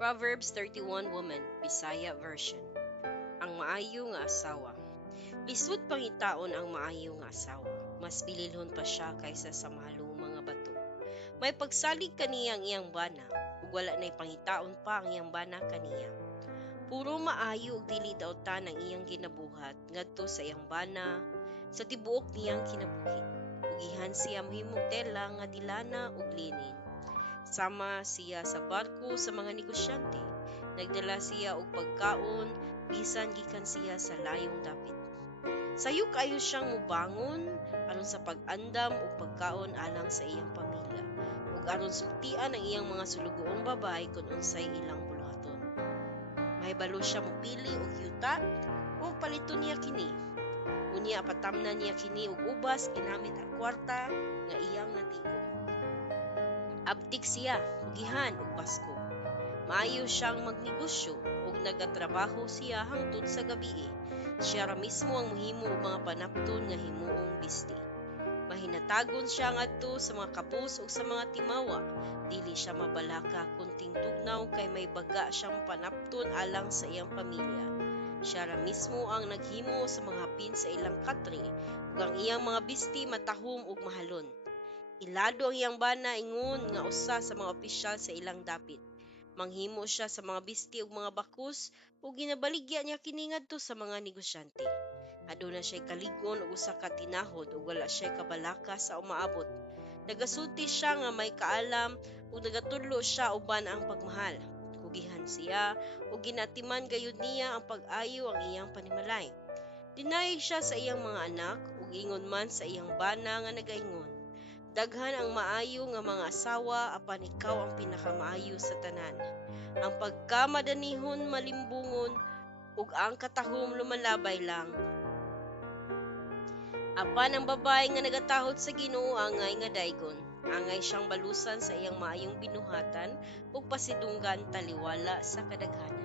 Proverbs 31 Woman, Bisaya version. Ang maayo nga asawa. Lisod pangitaon ang maayo nga asawa. Mas bililhon pa siya kaysa sa mahalong mga bato. May pagsalig kaniyang iyang bana, ug wala nay pangitaon pa ang iyang bana kaniya. Puro maayo ug dili daotan ang iyang ginabuhat ngadto sa iyang bana sa tibuok niyang kinabuhi. Ugihan siya mahimong tela nga dilana ug linin. Sama siya sa barko sa mga negosyante. Nagdala siya og pagkaon bisan gikan siya sa layong dapit. Sayo kayo siyang mubangon aron sa pag-andam ug pagkaon alang sa iyang pamilya ug aron sultian ang iyang mga sulugoong babae kun unsay ilang buluhaton. Mahibalo siya mopili og yuta ug paliton niya kini. Unya patamnan niya kini og ubas ginamit ang kwarta nga iyang natigom. Abtik siya, ugihan ug Pasko. Maayo siyang magnegosyo ug nagatrabaho siya hangtod sa gabii. Siya ra mismo ang mohimo og mga panapton nga himuong bisti. Mahinatagon siya ngadto sa mga kapos ug sa mga timawa. Dili siya mabalaka kunting tugnaw kay may baga siyang panapton alang sa iyang pamilya. Siya ra mismo ang naghimo sa mga hapin sa ilang katre ug ang iyang mga bisti matahom ug mahalon. Ilado ang iyang bana ingon nga usa sa mga opisyal sa ilang dapit. Manghimo siya sa mga bisti ug mga bakos ug ginabaligya niya kini ngadto sa mga negosyante. Aduna siya kalig-on og usa ka tinahod ug wala siya kabalaka sa umaabot. Nagasulti siya nga may kaalam ug nagatudlo siya uban ang pagmahal. Kugihan siya ug ginatiman gayud niya ang pag-ayo ang iyang panimalay. Dinayeg siya sa iyang mga anak ug ingon man sa iyang bana nga nagaingon. Daghan ang maayo nga mga asawa apan ikaw ang pinakamaayo sa tanan. Ang pagkamadanihon malimbungon ug ang katahom lumalabay lang. Apan ang babae nga nagatahod sa Ginoo angay nga daygon. Angay siyang balusan sa iyang maayong binuhatan ug pasidunggan taliwala sa kadaghanan.